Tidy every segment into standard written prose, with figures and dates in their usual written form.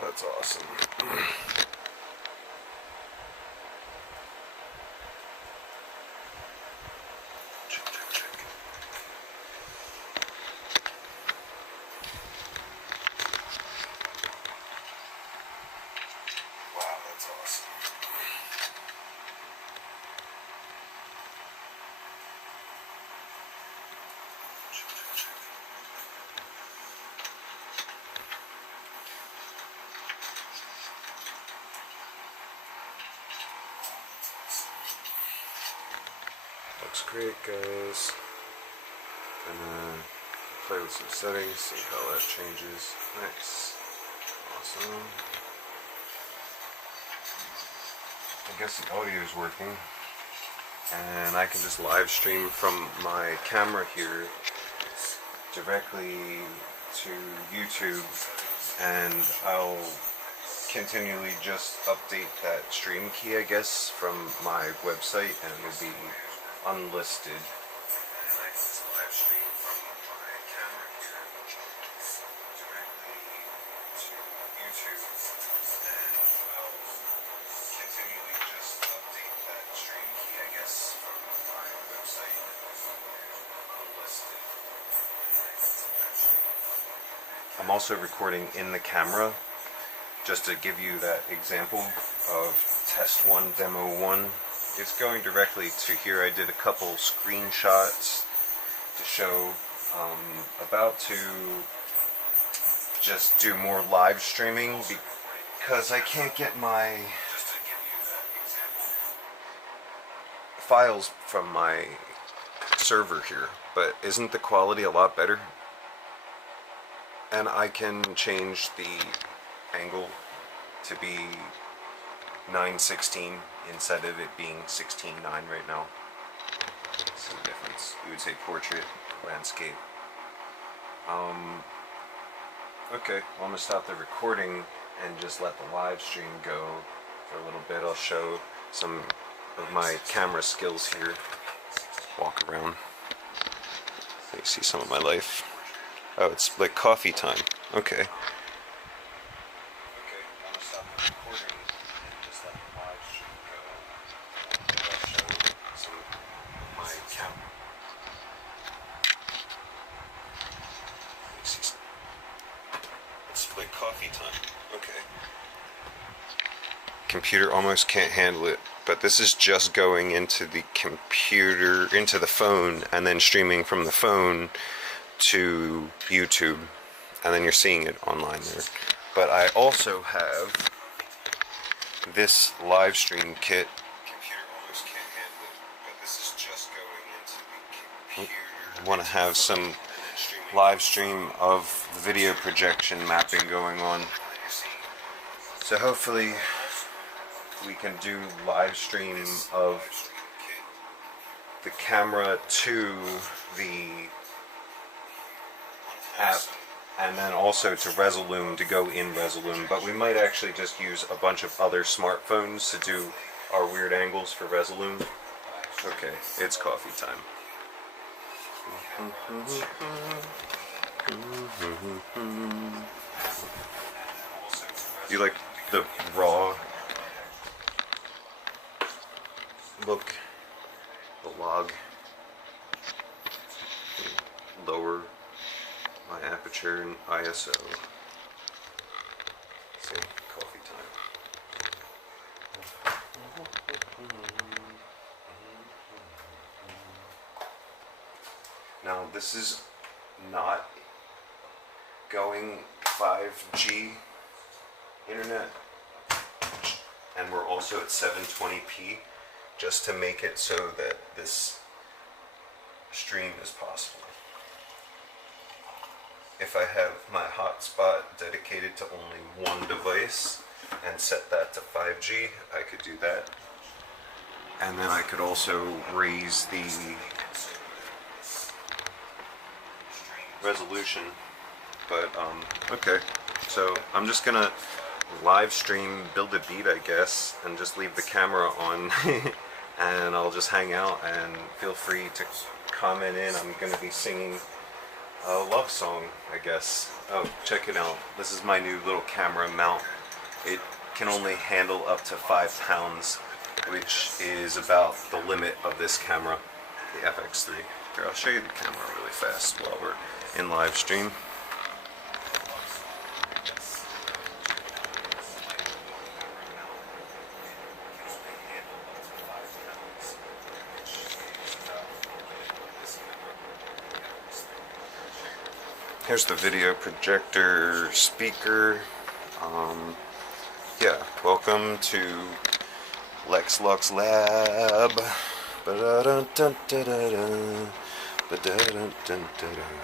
That's awesome. Check, check, check. Wow, that's awesome. Check, check, check. Looks great, guys. Gonna play with some settings, see how that changes. Nice. Awesome. I guess the audio is working. And I can just live stream from my camera here directly to YouTube, and I'll continually just update that stream key, I guess, from my website, and it'll be unlisted. I'm also recording in the camera, just to give you that example of test 1, demo 1. It's going directly to here. I did a couple screenshots to show. About to just do more live streaming because I can't get my files from my server here. But isn't the quality a lot better? And I can change the angle to be 9:16 instead of it being 16:9 right now. See the difference. You would say portrait, landscape. Okay, well, I'm gonna stop the recording and just let the live stream go for a little bit. I'll show some of my camera skills here. Walk around. You see some of my life. Oh, it's like coffee time. Okay. Coffee time. Okay. Computer almost can't handle it, but this is just going into the computer, into the phone, and then streaming from the phone to YouTube, and then you're seeing it online there. But I also have this live stream kit. Computer almost can't handle it, but this is just going into the computer. I want to have some live stream of the video projection mapping going on. So hopefully we can do live stream of the camera to the app, and then also to Resolume to go in Resolume. But we might actually just use a bunch of other smartphones to do our weird angles for Resolume. Okay, it's coffee time. You like the raw look, the log? Lower my aperture and ISO. See, coffee time. Now this is not going 5G internet, and we're also at 720p, just to make it so that this stream is possible. If I have my hotspot dedicated to only one device and set that to 5G, I could do that. And then I could also raise the resolution. But okay, so I'm just gonna live stream, build a beat, I guess, and just leave the camera on and I'll just hang out, and feel free to comment in. I'm gonna be singing A love song, I guess. Oh, check it out. This is my new little camera mount. It can only handle up to 5 pounds, which is about the limit of this camera, the Fx3. Here, I'll show you the camera really fast while we're in live stream. Here's the video projector speaker. Yeah, welcome to Lex Lux Lab. Ba-da-dun-dun-da-da-dun. Ba-da-dun-dun-da-dun.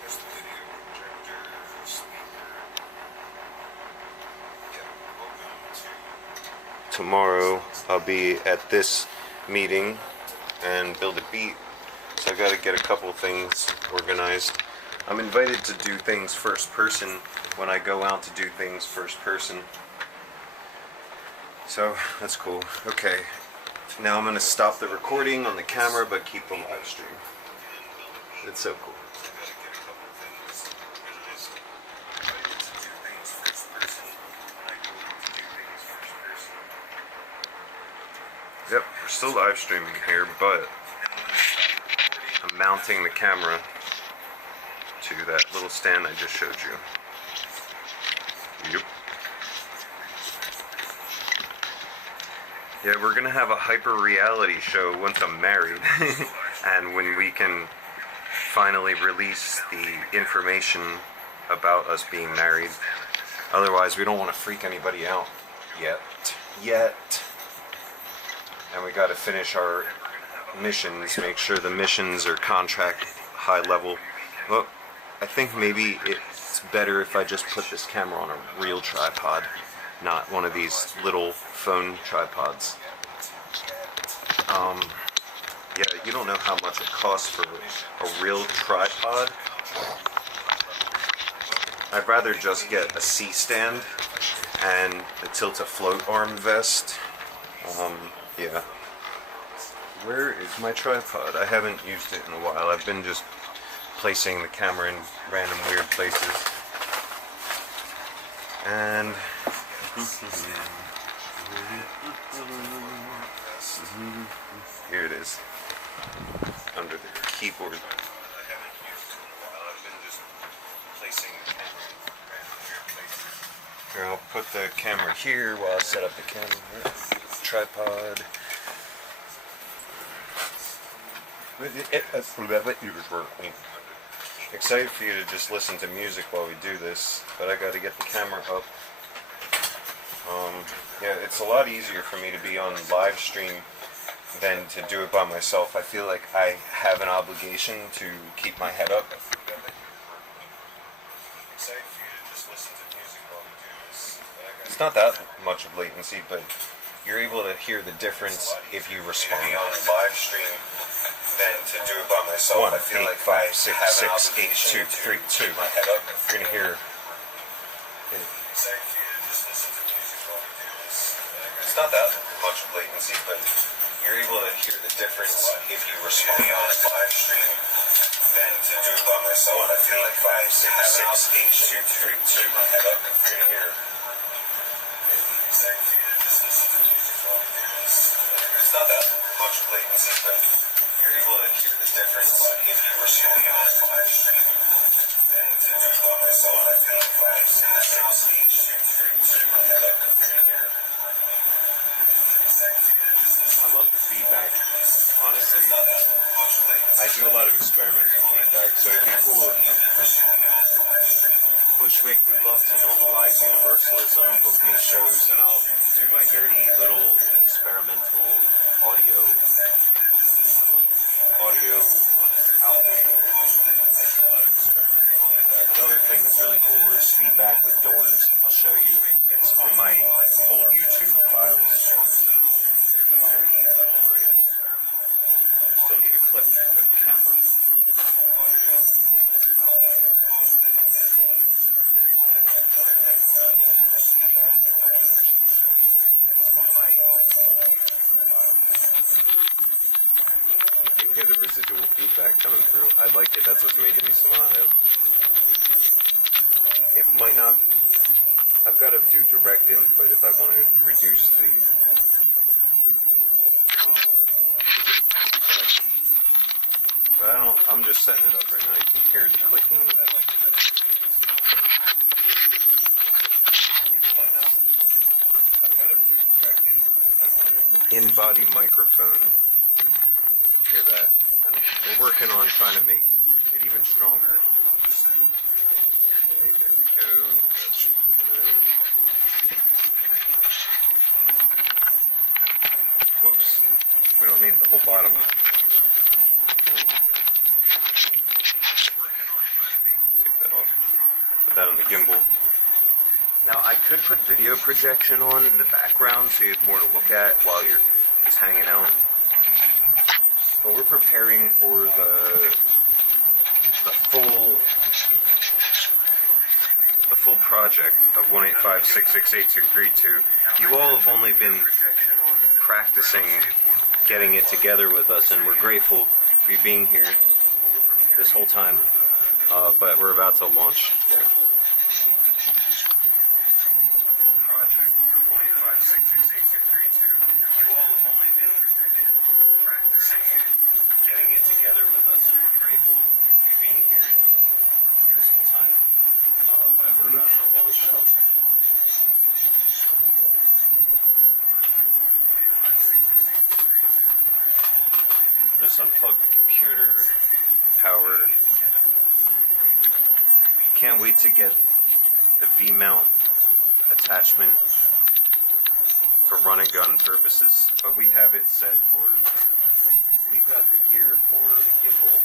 Here's the video projector speaker. Yeah, welcome to. Tomorrow I'll be at this meeting and build a beat. So I gotta get a couple things organized. I'm invited to do things first person when I go out to do things first person. So that's cool. Okay, now I'm gonna stop the recording on the camera but keep the live stream. It's so cool. Yep, we're still live streaming here, but I'm mounting the camera to that little stand I just showed you. Yep. Yeah, we're gonna have a hyper reality show once I'm married and when we can finally release the information about us being married. Otherwise, we don't want to freak anybody out yet. And we gotta finish our missions, make sure the missions are contract high level. Well, I think maybe it's better if I just put this camera on a real tripod, not one of these little phone tripods. Yeah, you don't know how much it costs for a real tripod. I'd rather just get a C-stand and a tilt-a-float arm vest. Yeah. Where is my tripod? I haven't used it in a while. I've been just placing the camera in random weird places. And here it is, under the keyboard. I haven't used it in a while. I've been just placing the camera in random weird places. Here, I'll put the camera here while I set up the camera. Tripod. Excited for you to just listen to music while we do this, but I gotta get the camera up. Yeah, it's a lot easier for me to be on live stream than to do it by myself. I feel like I have an obligation to keep my head up. It's not that much of latency, but you're able to hear the difference if you respond. On live stream than to do it by myself. 1, 8, 5, 6, 6, 8, 2, 3, 2. You're gonna hear. It's not that much of latency, but you're able to hear the difference if you respond on live stream than to do it by myself. 1, 8, 5, 6, 6, 8, 2, 3, 2. You're gonna hear. It's not that much of latency, but you're able to hear the difference if you respond on live stream than to do it by myself. 1, 8, 5, 6, 8, 2, 3, 2. I love the feedback. Honestly, I do a lot of experimental feedback, so it'd be cool if Bushwick would love to normalize universalism, book me shows, and I'll do my nerdy little experimental audio alchemy. Another thing that's really cool is feedback with doors. I'll show you. It's on my old YouTube files. Still need a clip for the camera. You can hear the residual feedback coming through. I like it. That's what's making me smile. It might not. I've got to do direct input if I want to reduce the feedback. But I don't. I'm just setting it up right now. You can hear the clicking. In-body microphone. You can hear that. And we're working on trying to make it even stronger. Okay, there we go. That's good. Whoops. We don't need the whole bottom. No. Take that off. Put that on the gimbal. Now, I could put video projection on in the background so you have more to look at while you're just hanging out. But we're preparing for the full project of 1-856-68232. You all have only been practicing getting it together with us, and we're grateful for you being here this whole time. But we're about to launch. Yeah. You all have only been practicing getting it together with us, and we're grateful for you being here this whole time. But we're about to launch. Just unplug the computer, power. Can't wait to get the V-mount attachment for run and gun purposes, but we have it set for. We've got the gear for the gimbal.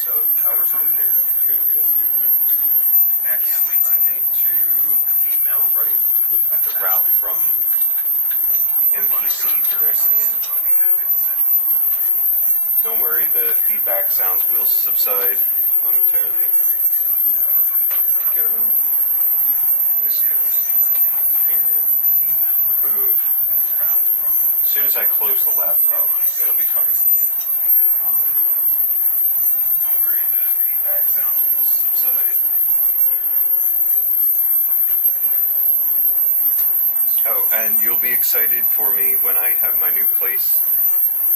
So the power's on there. Good. Next, I need to. Oh, right. I have to route from the MPC directly in. Don't worry, the feedback sounds will subside momentarily. There we go. This goes here. Remove. As soon as I close the laptop, it'll be fine. Don't worry, the feedback sounds will subside. Oh, and you'll be excited for me when I have my new place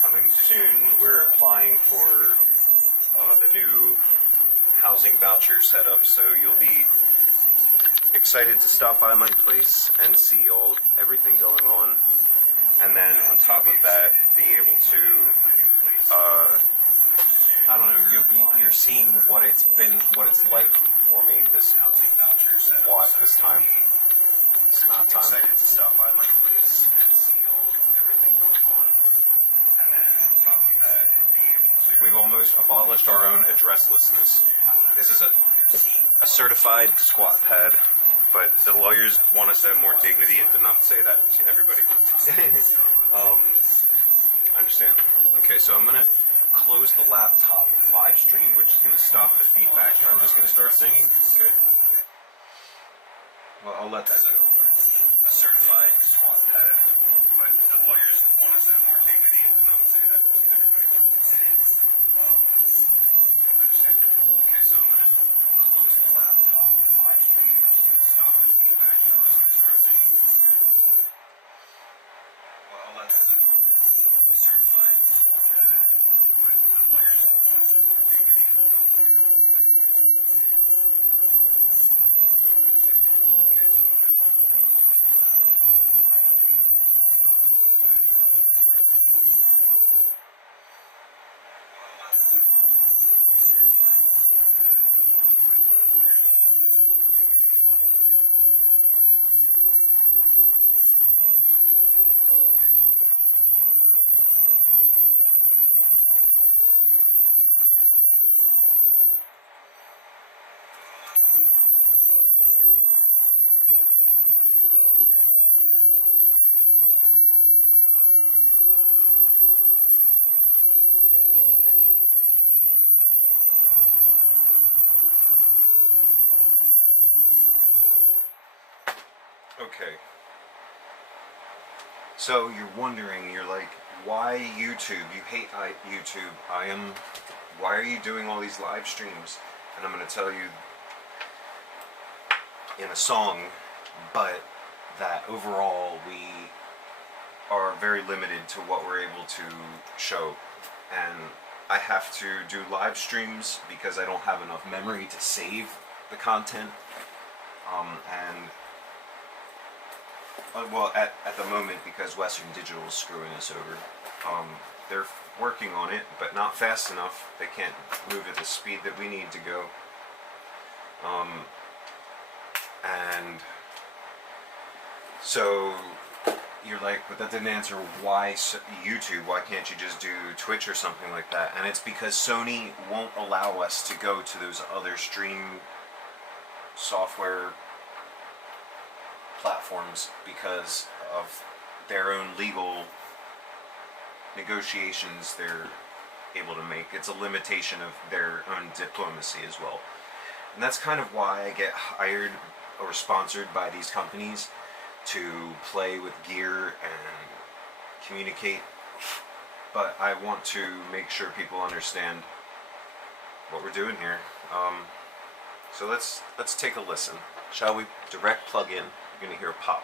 coming soon. We're applying for the new housing voucher setup, so you'll be excited to stop by my place and see everything going on, and then on top of that, be able to I don't know. You're seeing what it's like for me this time. It's not time. Excited to stop by my place and see everything going on, and then on top of that, be able to. We've almost abolished our own addresslessness. This is a certified squat pad. But the lawyers want us to have more dignity and to not say that to everybody. I understand. Okay, so I'm going to close the laptop live stream, which is going to stop the feedback, and I'm just going to start singing, okay? Well, I'll let that go. A certified squat pad, but the lawyers want us to have more dignity and to not say that to everybody. Understand. Okay, so I'm going to close the laptop live stream, which is going to stop the feedback. I'm just going to start singing. Okay. Well, I'll let this. A certified squat pad, but the lawyers want us to have more dignity and to not say that to everybody. Okay, so I'm going to close the laptop live stream, which is going to stop the feedback. I'm just going to start singing. Well, I'll let this. A certified squat pad. Okay. So you're wondering, you're like, why YouTube? You hate YouTube. Why are you doing all these live streams? And I'm going to tell you in a song, but that overall we are very limited to what we're able to show. And I have to do live streams because I don't have enough memory to save the content. Well, at the moment, because Western Digital is screwing us over, they're working on it, but not fast enough. They can't move at the speed that we need to go. And so you're like, but that didn't answer why YouTube, why can't you just do Twitch or something like that? And it's because Sony won't allow us to go to those other stream software platforms because of their own legal negotiations they're able to make. It's a limitation of their own diplomacy as well. And that's kind of why I get hired or sponsored by these companies to play with gear and communicate. But I want to make sure people understand what we're doing here. So let's take a listen, shall we? Direct plug in. You're gonna hear a pop.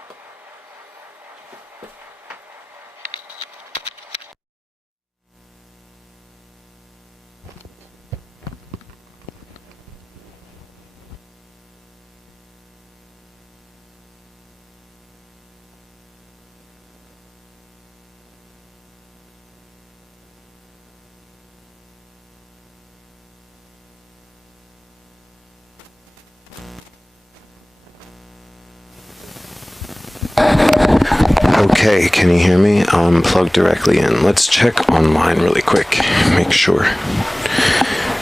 Okay, can you hear me? Plug directly in. Let's check online really quick, make sure.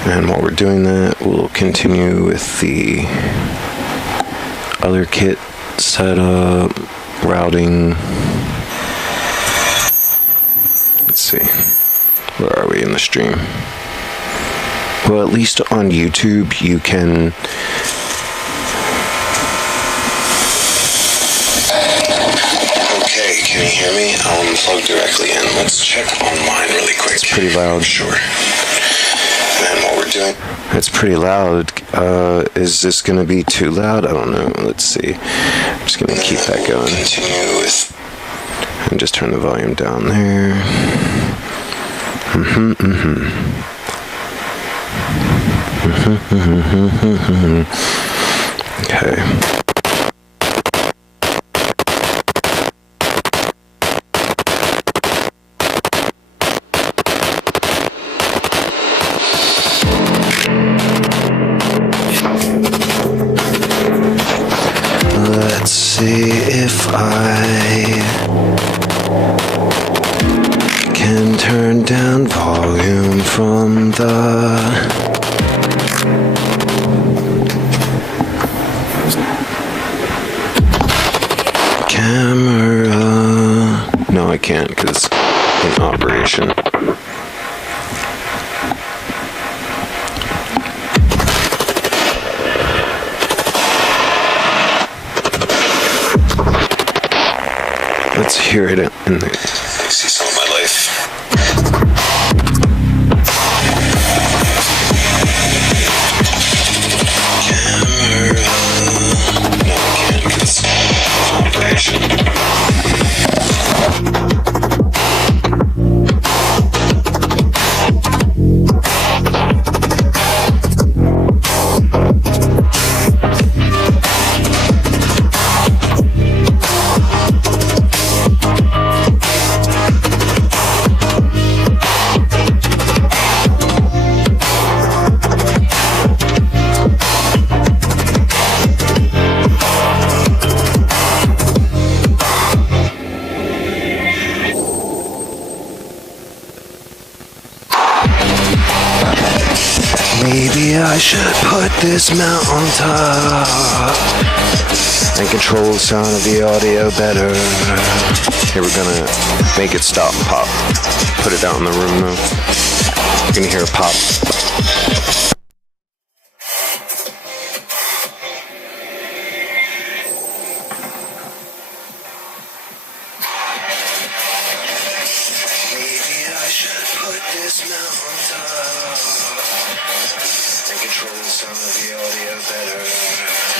And while we're doing that, we'll continue with the other kit setup, routing. Let's see, where are we in the stream? Well, at least on YouTube, you can can you hear me? Plug directly in. Let's check online really quick. It's pretty loud. Sure. And what we're doing. It's pretty loud. Is this going to be too loud? I don't know. Let's see. I'm just going to keep that going. Continue with. And just turn the volume down there. Okay. Let's see if I can turn down volume from the camera. No, I can't because in operation. Let's hear it in the. See some of my life. Camera. No, I can't because operation. Maybe I should put this mount on top and control the sound of the audio better. Here, we're gonna make it stop and pop. Put it out in the room though. You're gonna hear a pop. some of the audio better.